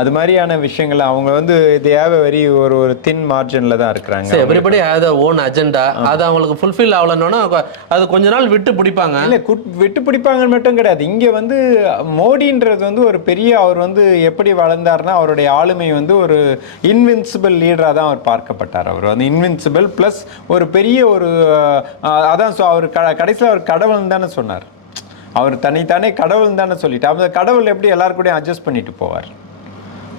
அது மாதிரியான விஷயங்கள் அவங்க வந்து தேவை வெரி ஒரு ஒரு தின் மார்ஜினில் தான் இருக்கிறாங்க. Everybody have the own agenda அது அவங்களுக்கு ஃபுல்ஃபில் ஆகலன்னா அது கொஞ்ச நாள் விட்டு பிடிப்பாங்க. இல்ல குட் விட்டு பிடிப்பாங்கன்னு மட்டும் கிடையாது. இங்க வந்து மோடின்றது வந்து ஒரு பெரிய அவர் வந்து எப்படி வளர்ந்தாருன்னா அவருடைய ஆளுமை வந்து ஒரு இன்வின்சிபிள் லீடரா தான் அவர் பார்க்கப்பட்டார். அவர் வந்து இன்வின்சிபிள் பிளஸ் ஒரு பெரிய ஒரு அதான் so அவர் க கடைசியில் அவர் கடவுள்னு தானே சொன்னார். அவர் தனித்தானே கடவுள் தானே சொல்லிட்டு அந்த கடவுள் எப்படி எல்லாரு கூடயும் அட்ஜஸ்ட் பண்ணிட்டு போவார்?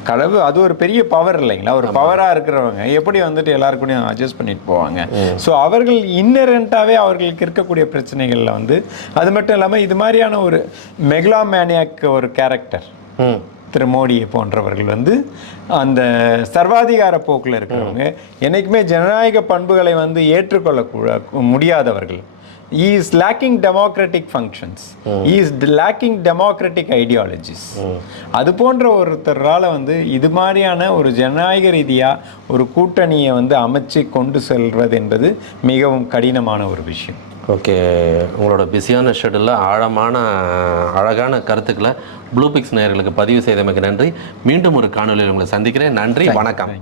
கடவுள் அது ஒரு பெரிய பவர் இல்லைங்களா? ஒரு பவரா இருக்கிறவங்க. எப்படி வந்துட்டு எல்லாருக்கூடயும் அட்ஜஸ்ட் பண்ணிட்டு போவாங்க? ஸோ அவர்கள் இன்னரண்டாவே அவர்களுக்கு இருக்கக்கூடிய பிரச்சனைகள்ல வந்து அது மட்டும் இல்லாம இது மாதிரியான ஒரு மெக்லாமேனியாக் ஒரு கேரக்டர் திரு மோடியை போன்றவர்கள் வந்து அந்த சர்வாதிகார போக்குல இருக்கிறவங்க என்னைக்குமே ஜனநாயக பண்புகளை வந்து ஏற்றுக்கொள்ள கூ- is lacking democratic functions is lacking democratic ideologies அது போன்ற ஒருத்தரால் வந்து இது மாதிரியான ஒரு ஜனநாயக ரீதியாக ஒரு கூட்டணியை வந்து அமைச்சு கொண்டு செல்வது என்பது மிகவும் கடினமான ஒரு விஷயம். ஓகே. உங்களோட பிஸியான ஷெடியூலில் ஆழமான அழகான கருத்துக்களை ப்ளூ பிக்ஸ் நேயர்களுக்கு பதிவு செய்தமைக்கு நன்றி. மீண்டும் ஒரு காணொலியில் உங்களை சந்திக்கிறேன். நன்றி. வணக்கம்.